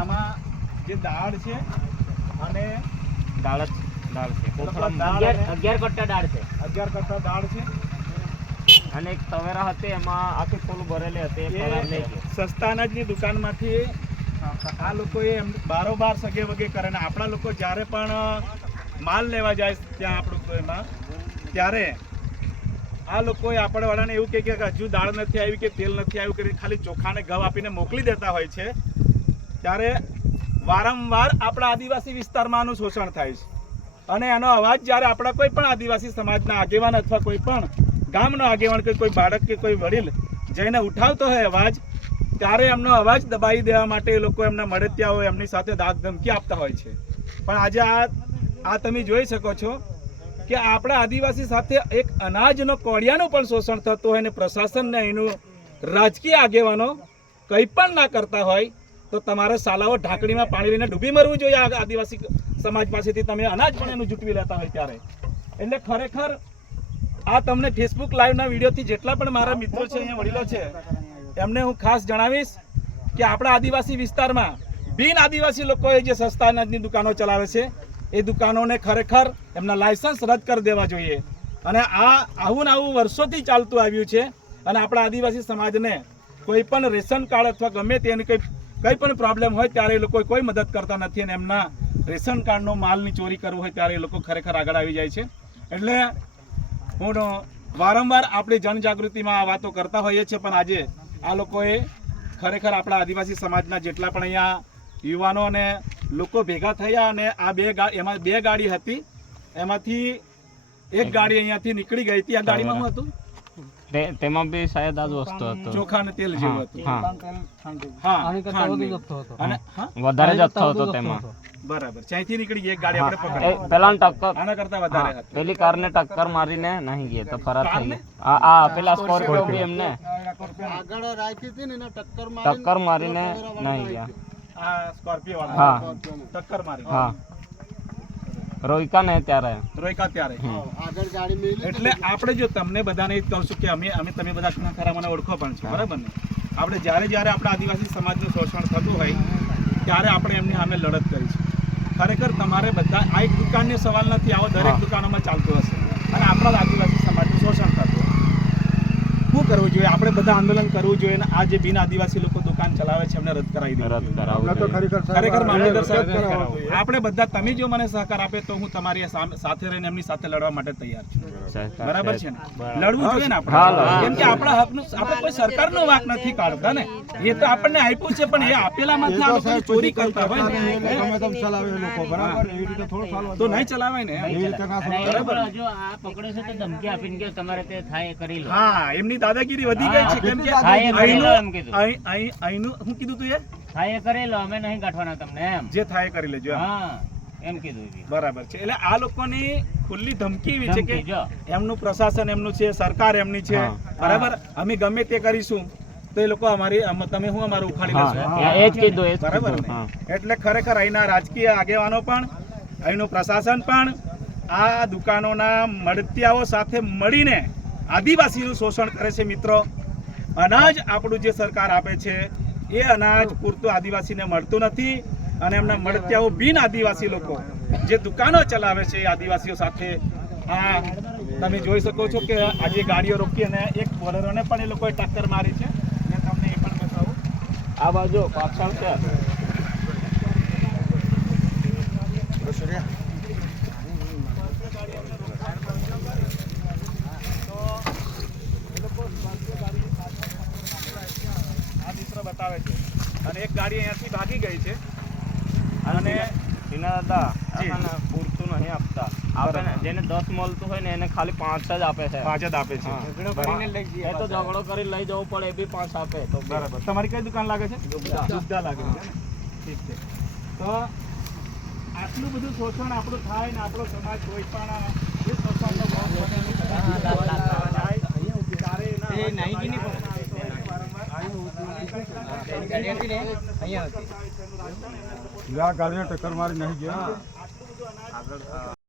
આમાં જે દાળ છે અને દાળ છે 11 કટ્ટા દાળ છે 11 કટ્ટા દાળ છે અને એક તવેરા હતી એમાં આખી ફૂલ ભરેલી હતી એ ફરાર લઈ ગયો સસ્તા અનાજની દુકાનમાંથી આ લોકોએ બારોબાર સગે વગે કરે ને આપણા લોકો જ્યારે પણ માલ લેવા જાય ત્યાં આપણું એમાં ત્યારે આ લોકોએ આપણે વાળાને એવું કહે કે હજુ દાળ નથી આવી કે તેલ નથી આવ્યું કરી ખાલી ચોખાને ઘઉં આપીને મોકલી દેતા હોય છે ત્યારે વારંવાર આપણા આદિવાસી વિસ્તારમાં આનું શોષણ થાય છે અને એનો અવાજ જ્યારે આપણા કોઈ પણ આદિવાસી સમાજના આગેવાન અથવા કોઈ પણ ગામનો આગેવાન કે કોઈ બાળક કે કોઈ વડીલ જઈને ઉઠાવતો હોય અવાજ ત્યારે એમનો અવાજ દબાવી દેવા માટે એ લોકો એમના મળતિયાઓ એમની સાથે દાગ ધમકી આપતા હોય છે પણ આજે આ તમે જોઈ શકો છો કે આપણા આદિવાસી સાથે એક અનાજનો કોળિયાનું પણ શોષણ થતું હોય અને પ્રશાસનને એનું રાજકીય આગેવાનો કંઈ પણ ના કરતા હોય તો તમારે શાલાઓ ઢાંકણીમાં પાણી લઈને ડૂબી મરવું જોઈએ આદિવાસી સમાજ પાસેથી તમે અનાજ પણ એનું જૂટવી લેતા હોય ત્યારે એટલે ખરેખર આ તમને ફેસબુક લાઈવના વિડીયોથી જેટલા પણ મારા મિત્રો છે અહીંયા વડીલો છે એમને હું ખાસ જણાવીશ કે આપણા આદિવાસી વિસ્તારમાં બિન આદિવાસી લોકોએ જે સસ્તા અનાજની દુકાનો ચલાવે છે એ દુકાનોને ખરેખર એમના લાયસન્સ રદ કરી દેવા જોઈએ અને આવું વર્ષોથી ચાલતું આવ્યું છે અને આપણા આદિવાસી સમાજને કોઈ પણ રેશન કાર્ડ અથવા ગમે તેની કંઈ પણ પ્રોબ્લેમ હોય ત્યારે એ લોકો કોઈ મદદ કરતા નથી અને એમના રેશન કાર્ડનો માલની ચોરી કરવું હોય ત્યારે એ લોકો ખરેખર આગળ આવી જાય છે એટલે હું વારંવાર આપણી જનજાગૃતિમાં આ વાતો કરતા હોઈએ છીએ પણ આજે આ લોકોએ ખરેખર આપણા આદિવાસી સમાજના જેટલા પણ અહીંયા યુવાનો અને લોકો ભેગા થયા અને એમાં બે ગાડી હતી એમાંથી એક ગાડી અહીંયાથી નીકળી ગઈ હતી આ ગાડીમાં શું હતું તેમાં બી શાયદ આ જ વસ્તુ હતું ચોખા અને તેલ જેવું હતું વધારે જથ્થો હતો તેમાં બરાબર ત્યાંથી નીકળી ગઈ એક ગાડી આપણે પકડી પેલા ટક્કર આના કરતા વધારે હતી પેલી કારને ટક્કર મારીને નહીં ગઈ તો ફરાર થઈ ગઈ આ પેલા સ્કોર્પિયો બી એમને આગળ રાખી હતી ને ટક્કર મારીને નહીં ગયા આ સ્કોર્પિયો વાળા ટક્કર મારી હા રોયકા ને ત્યારે આગળ ગાડી મેલી એટલે આપણે જો તમને બધાને કહું છું કે અમે તમે બધા ખરા મને ઓળખો પણ છે બરાબર ને આપણે જ્યારે આપણા આદિવાસી સમાજનું શોષણ થતું હોય ત્યારે આપણે એમની સામે લડત કરીશું ખરેખર તમારે બધા આ એક દુકાનનો સવાલ નથી આવો દરેક દુકાનોમાં ચાલતું હશે અને આપણા આદિવાસી સમાજનું શોષણ થતું શું કરવું જોઈએ આપણે બધા આંદોલન કરવું જોઈએ અને આ જે બિન આદિવાસી લોકો દુકાન ચલાવે છે એમને રદ કરાવી દેવું ખરેખર મામલતદાર સાહેબ આપણે બધા તમે જો મને સહકાર આપે તો હું તમારી સાથે રહીને એમની સાથે લડવા માટે તૈયાર છું બરાબર છે ને લડવું જોઈએ ને આપણે કેમ કે આપણા હકનું આપણે કોઈ સરકારનો વાંક નથી કાઢતા ને એ તો આપણને આપ્યું છે પણ એ આપેલામાંથી આ લોકો ચોરી કરતા હોય તો નહીં ચલાવાય ને બરાબર જો આ પકડે છે તો ધમકી આપીને કે તમારે તે થાય કરી લો હા એમની દાદાગીરી વધી ગઈ છે કેમ કે અહીંનું શું કીધું તું એ થાય કરી લો અમે નહીં ગાંઠવાના તમને એમ જે થાય કરી લેજો હા એમ કીધું બરાબર છે એટલે આ લોકોની ખુલ્લી ધમકી એવી છે કે એમનું પ્રશાસન એમનું છે સરકાર એમની છે બરાબર અમે ગમે તે કરીશું તો એ લોકો તમે હું અમારું ઉખાડી લેશો એ જ કીધું બરાબર ને એટલે ખરેખર અહીંના રાજકીય આગેવાનો પણ અહીંનું પ્રશાસન પણ આ દુકાનોના મળતિયાઓ સાથે મળીને આદિવાસીનું શોષણ કરે છે મિત્રો અનાજ આપણું જે સરકાર આપે છે એ અનાજ પૂરતું આદિવાસીને મળતું નથી અને એમના મળતિયાઓ બિન આદિવાસી લોકો જે દુકાનો ચલાવે છે એ આદિવાસીઓ સાથે આ તમે જોઈ શકો છો કે આજે ગાડીઓ રોકી અને એક બોલેરોને પણ એ લોકોએ ટક્કર મારી છે મેં તમને એ પણ બતાવું આ બાજુ પાછળ છે બતાવે છે અને એક ગાડી અહીંયાથી ભાગી ગઈ છે અને દાદા પૂરતું નહીં આપતા આપે ને જેને 10 મળતું હોય ને એને ખાલી 5 જ આપે છે 5 જ આપે છે એ તો ઝઘડો કરી લઈ જવું પડે એ બી 5 આપે તો બરાબર તમારી કઈ દુકાન લાગે છે દુગ્ધા લાગે છે ઠીક છે તો આટલું બધું શોષણ આપણું થાય ને આપણો સમાજ કોઈ પણ એ શોષણનો ભોગ ગાડીને ટક્કર મારી નહીં ગયા.